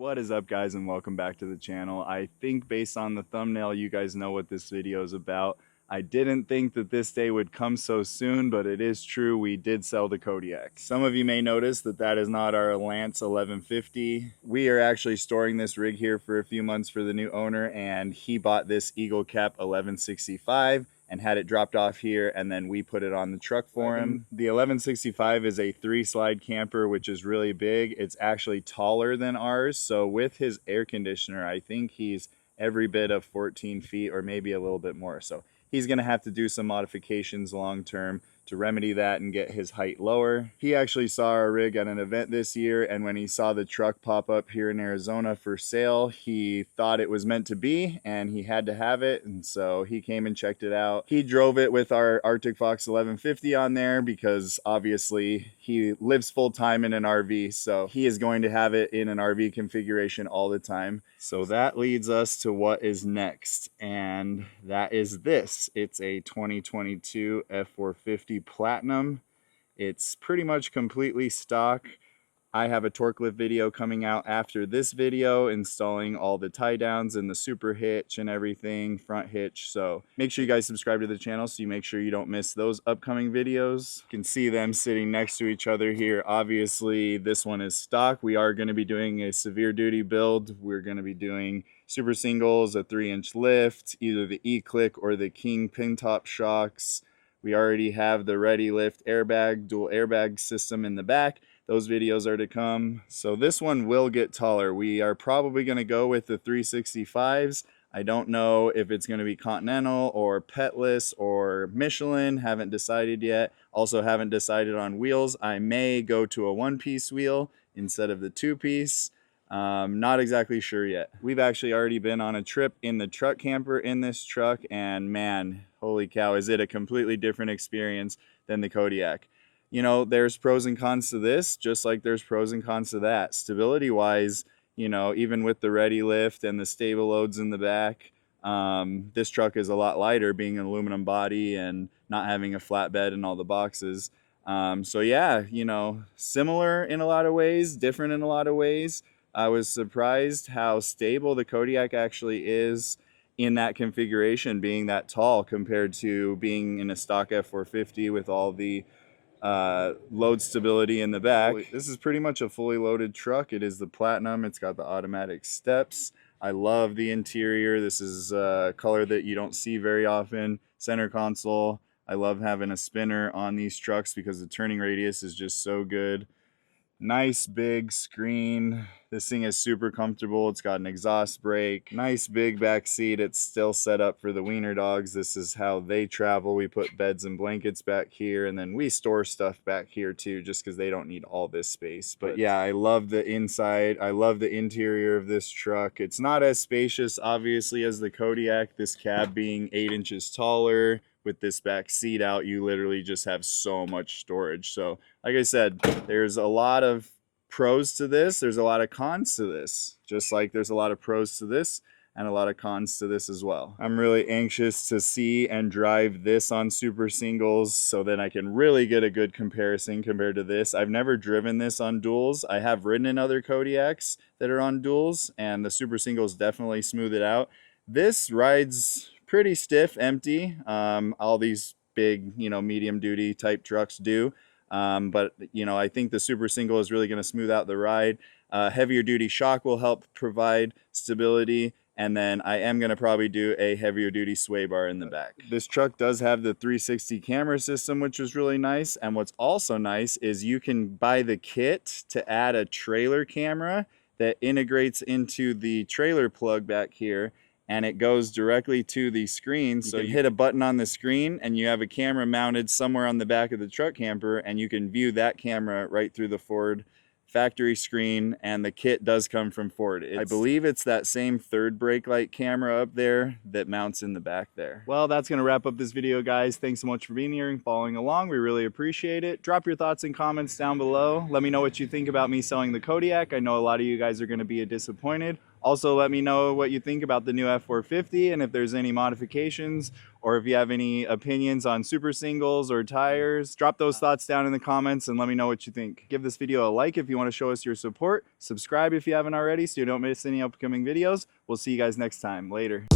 What is up, guys, and welcome back to the channel. I think based on the thumbnail you guys know what this video is about. I didn't think that this day would come so soon, but it is true, we did sell the Kodiak. Some of you may notice that that is not our Lance 1150. We are actually storing this rig here for a few months for the new owner, and he bought this Eagle Cap 1165 and had it dropped off here, and then we put it on the truck for him. The 1165 is a 3-slide camper, which is really big. It's actually taller than ours, so with his air conditioner, I think he's every bit of 14 feet or maybe a little bit more. So he's gonna have to do some modifications long term to remedy that and get his height lower. He actually saw our rig at an event this year, and when he saw the truck pop up here in Arizona for sale, he thought it was meant to be and he had to have it, and so he came and checked it out. He drove it with our Arctic Fox 1150 on there because obviously he lives full-time in an RV, so he is going to have it in an RV configuration all the time. So that leads us to what is next, and that is this. It's a 2022 F450 Platinum. It's pretty much completely stock. I have a Torklift video coming out after this video installing all the tie downs and the super hitch and everything, front hitch. So make sure you guys subscribe to the channel so you make sure you don't miss those upcoming videos. You can see them sitting next to each other here. Obviously this one is stock. We are going to be doing a severe duty build. We're going to be doing super singles, a 3-inch lift, either the E-Click or the King pin top shocks. We already have the Ready Lift airbag, dual airbag system in the back. Those videos are to come. So this one will get taller. We are probably going to go with the 365s. I don't know if it's going to be Continental or Petless or Michelin. Haven't decided yet. Also haven't decided on wheels. I may go to a 1-piece wheel instead of the 2-piece. Not exactly sure yet. We've actually already been on a trip in the truck camper in this truck, and man, holy cow, is it a completely different experience than the Kodiak. You know, there's pros and cons to this, just like there's pros and cons to that. Stability wise, you know, even with the Ready Lift and the stable loads in the back, this truck is a lot lighter, being an aluminum body and not having a flatbed and all the boxes. So yeah, you know, similar in a lot of ways, different in a lot of ways. I was surprised how stable the Kodiak actually is in that configuration, being that tall compared to being in a stock F450 with all the load stability in the back. This is pretty much a fully loaded truck. It is the Platinum. It's got the automatic steps. I love the interior. This is a color that you don't see very often. Center console. I love having a spinner on these trucks because the turning radius is just so good. Nice big screen. This thing is super comfortable. It's got an exhaust brake. Nice big back seat. It's still set up for the wiener dogs. This is how they travel. We put beds and blankets back here, and then we store stuff back here too, just because they don't need all this space. But yeah, I love the inside. I love the interior of this truck. It's not as spacious, obviously, as the Kodiak. This cab being 8 inches taller. With this back seat out, you literally just have so much storage. So like I said, there's a lot of pros to this, there's a lot of cons to this, just like there's a lot of pros to this and a lot of cons to this as well. I'm really anxious to see and drive this on super singles so that I can really get a good comparison compared to this. I've never driven this on duals. I have ridden in other Kodiaks that are on duals, and the super singles definitely smooth it out. This rides pretty stiff empty. All these big, you know, medium duty type trucks do. But you know, I think the super single is really going to smooth out the ride. Heavier duty shock will help provide stability, and then I am going to probably do a heavier duty sway bar in the back. This truck does have the 360 camera system, which is really nice, and what's also nice is you can buy the kit to add a trailer camera that integrates into the trailer plug back here, and it goes directly to the screen. So you hit a button on the screen and you have a camera mounted somewhere on the back of the truck camper, and you can view that camera right through the Ford factory screen, and the kit does come from Ford. I believe it's that same third brake light camera up there that mounts in the back there. Well, that's gonna wrap up this video, guys. Thanks so much for being here and following along. We really appreciate it. Drop your thoughts and comments down below. Let me know what you think about me selling the Kodiak. I know a lot of you guys are gonna be disappointed. Also, let me know what you think about the new F450 and if there's any modifications, or if you have any opinions on super singles or tires. Drop those thoughts down in the comments and let me know what you think. Give this video a like if you want to show us your support. Subscribe if you haven't already so you don't miss any upcoming videos. We'll see you guys next time. Later.